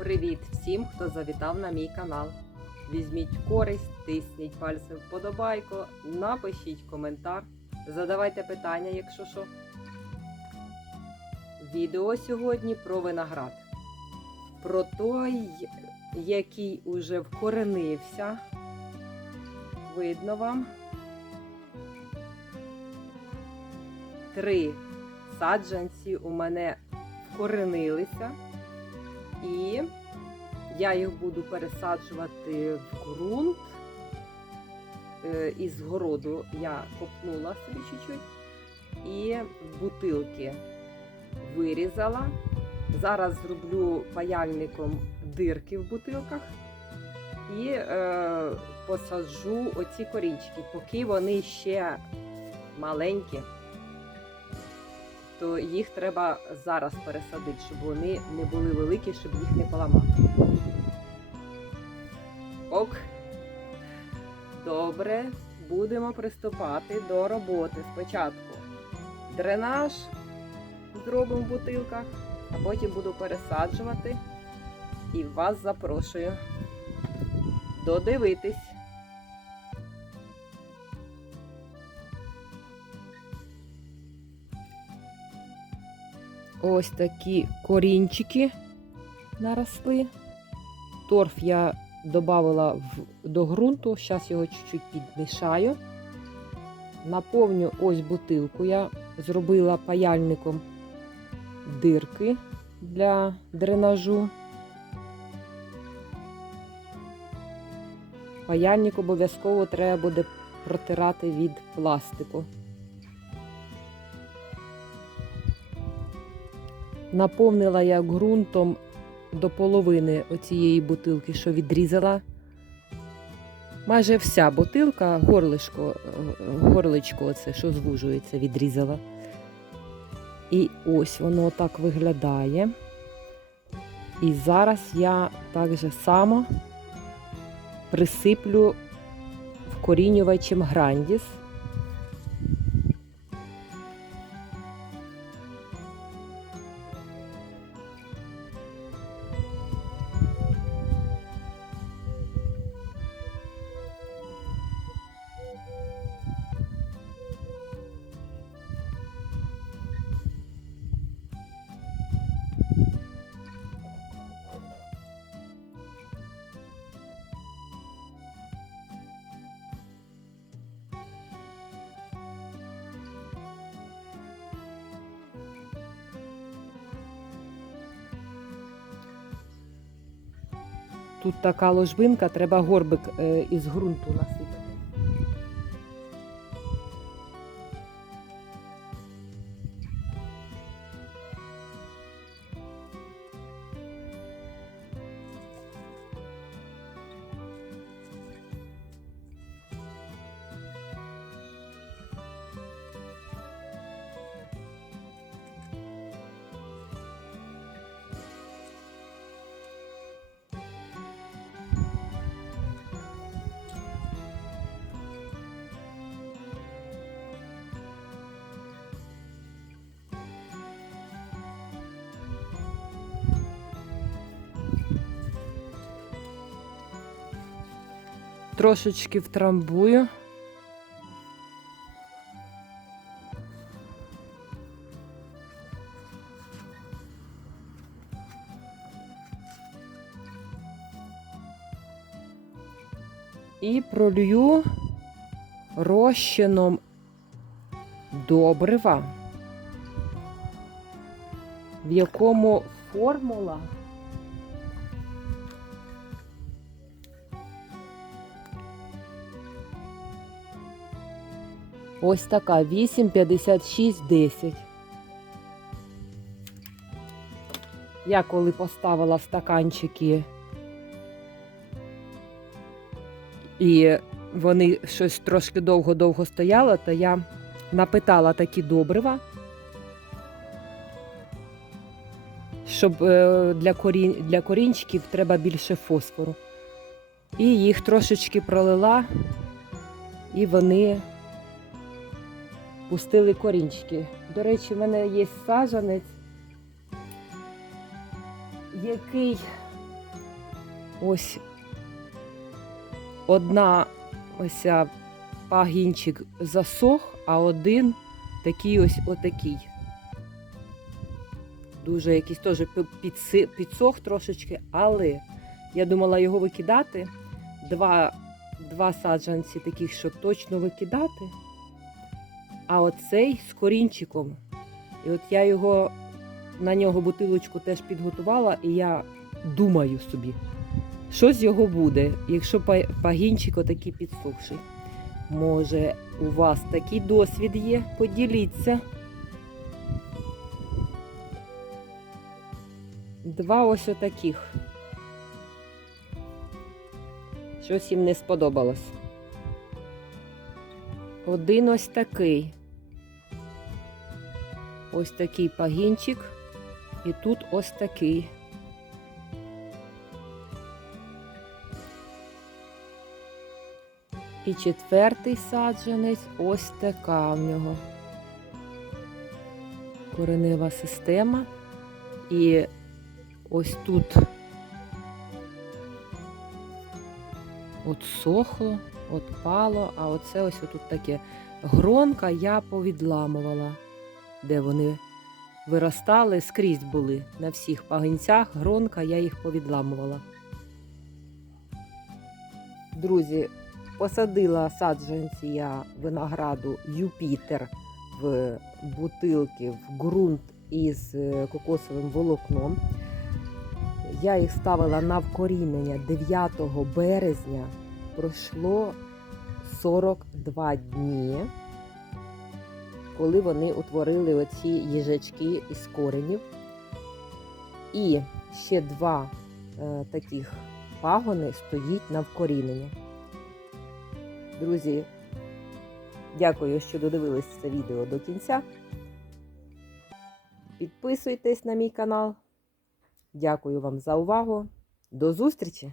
Привіт всім, хто завітав на мій канал. Візьміть користь, тисніть пальцем вподобайку, напишіть коментар, задавайте питання, якщо що. Відео сьогодні про виноград. Про той, який уже вкоренився. Видно вам. Три саджанці у мене вкоренилися. І я їх буду пересаджувати в ґрунт. Е, Із городу я копнула собі чуть-чуть і бутилки вирізала. Зараз зроблю паяльником дирки в бутилках і е, посаджу оці корінчики, поки вони ще маленькі то їх треба зараз пересадити, щоб вони не були великі, щоб їх не поламати. Ок. Добре, будемо приступати до роботи. Спочатку дренаж зробимо в бутилках, а потім буду пересаджувати і вас запрошую додивитись. Ось такі корінчики наросли. Торф я додала до ґрунту, зараз його чуть-чуть підмішаю. Наповню ось бутилку. Я зробила паяльником дирки для дренажу. Паяльник обов'язково треба буде протирати від пластику. Наповнила я ґрунтом до половини оцієї бутилки, що відрізала. Майже вся бутилка, горлишко, горличко, оце, що звужується, відрізала. І ось воно так виглядає. І зараз я так же само присиплю вкорінювачем грандіс. Тут така ложбинка, треба горбик е, із ґрунту насипати. Трошечки втрамбую. І пролью розчином добрива, в якому формула Ось така 8, 56, 10. Я коли поставила в стаканчики і вони щось трошки довго-довго стояли, то я напитала такі добрива, щоб е, для, корінь, для корінчиків треба більше фосфору. І їх трошечки пролила, і вони пустили корінчики. До речі, в мене є саджанець, який Ось одна ось пагінчик засох, а один такий ось отакий. Дуже якийсь теж підсох трошечки, але я думала його викидати. Два, два саджанці таких, щоб точно викидати. А оцей з корінчиком. І от я його на нього бутилочку теж підготувала, і я думаю собі, що з його буде, якщо пагінчик отакий підсохший. Може, у вас такий досвід є? Поділіться. Два ось отаких. Щось їм не сподобалось. Один ось такий. Ось такий пагінчик. І тут ось такий. І четвертий саджанець ось така в нього. Коренева система. І ось тут от сохло, от пало, а оце ось тут таке гронка я повідламувала, де вони виростали, скрізь були на всіх пагінцях, гронка, я їх повідламувала. Друзі, посадила саджанці я винограду Юпітер в бутилки в ґрунт із е, кокосовим волокном. Я їх ставила на вкорінення 9 березня. Пройшло 42 дні, коли вони утворили оці їжачки із коренів. І ще два е, таких пагони стоїть на вкорінення. Друзі, дякую, що додивились це відео до кінця. Підписуйтесь на мій канал. Дякую вам за увагу. До зустрічі!